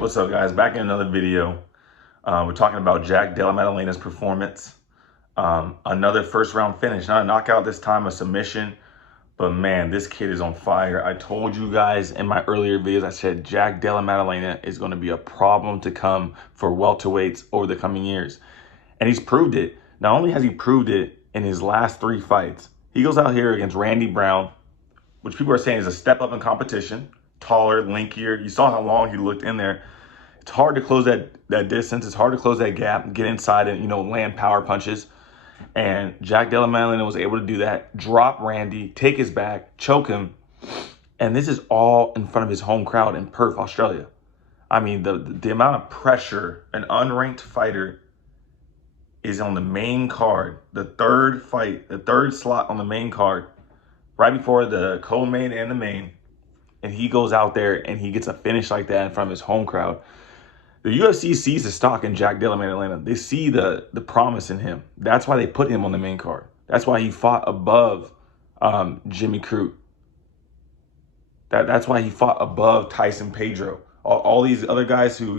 What's up, guys? Back in another video. We're talking about Della Maddalena's performance. Another first round finish, not a knockout this time, a submission. But man, this kid is on fire. I told you guys in my earlier videos, I said Della Maddalena is going to be a problem to come for welterweights over the coming years. And he's proved it. Not only has he proved it in his last 3 fights, he goes out here against Randy Brown, which people are saying is a step up in competition. Taller, lankier. You saw how long he looked in there. It's hard to close that distance. It's hard to close that gap, get inside and, land power punches. And Della Maddalena was able to do that, drop Randy, take his back, choke him. And this is all in front of his home crowd in Perth, Australia. I mean, the amount of pressure an unranked fighter is on the main card, the third fight, the third slot on the main card, right before the co-main and the main. And he goes out there and he gets a finish like that in front of his home crowd. The UFC sees the stock in Della Maddalena. They see the promise in him. That's why they put him on the main card. That's why he fought above Jimmy Crute. That's why he fought above Tyson Pedro. All these other guys who,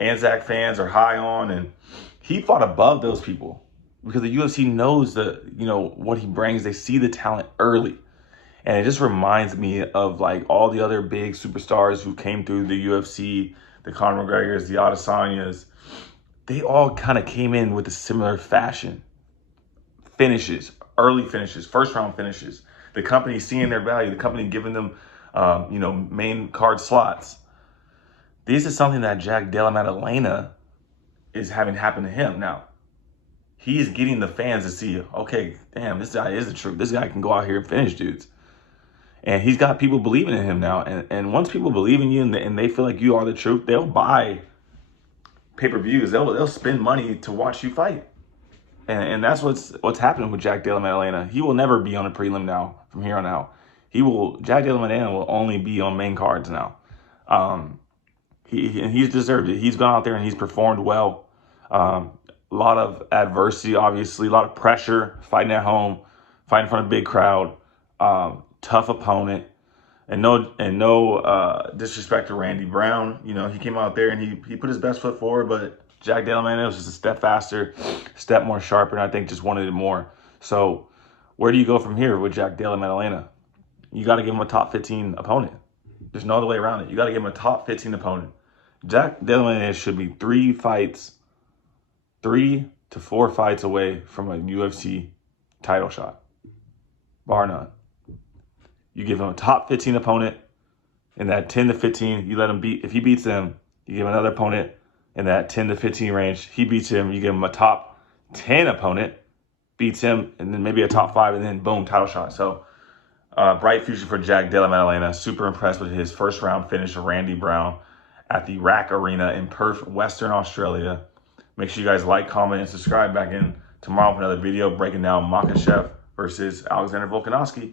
Anzac fans are high on, and he fought above those people because the UFC knows what he brings. They see the talent early. And it just reminds me of like all the other big superstars who came through the UFC, the Conor McGregors, the Adesanyas. They all kind of came in with a similar fashion. Finishes, early finishes, first round finishes. The company seeing their value, the company giving them, main card slots. This is something that Della Maddalena is having happen to him now. He is getting the fans to see, okay, damn, this guy is the truth. This guy can go out here and finish dudes. And he's got people believing in him now. And once people believe in you and they feel like you are the truth, they'll buy pay-per-views. They'll spend money to watch you fight. And that's what's happening with Della Maddalena. He will never be on a prelim now from here on out. Della Maddalena will only be on main cards now. He's deserved it. He's gone out there and he's performed well. A lot of adversity, obviously, a lot of pressure, fighting at home, fighting in front of a big crowd. Tough opponent, and no disrespect to Randy Brown. He came out there and he put his best foot forward, but Della Maddalena was just a step faster, step more sharper, and I think just wanted it more. So where do you go from here with Della Maddalena? You got to give him a top 15 opponent. There's no other way around it. You got to give him a top 15 opponent. Della Maddalena should be 3 to 4 fights away from a UFC title shot, bar none. You give him a top 15 opponent in that 10 to 15. You let him beat. If he beats them, you give him another opponent in that 10 to 15 range. He beats him. You give him a top 10 opponent, beats him, and then maybe a top 5, and then boom, title shot. So bright future for Della Maddalena. Super impressed with his first round finish of Randy Brown at the RAC Arena in Perth, Western Australia. Make sure you guys like, comment, and subscribe. Back in tomorrow for another video breaking down Makhachev versus Alexander Volkanovski.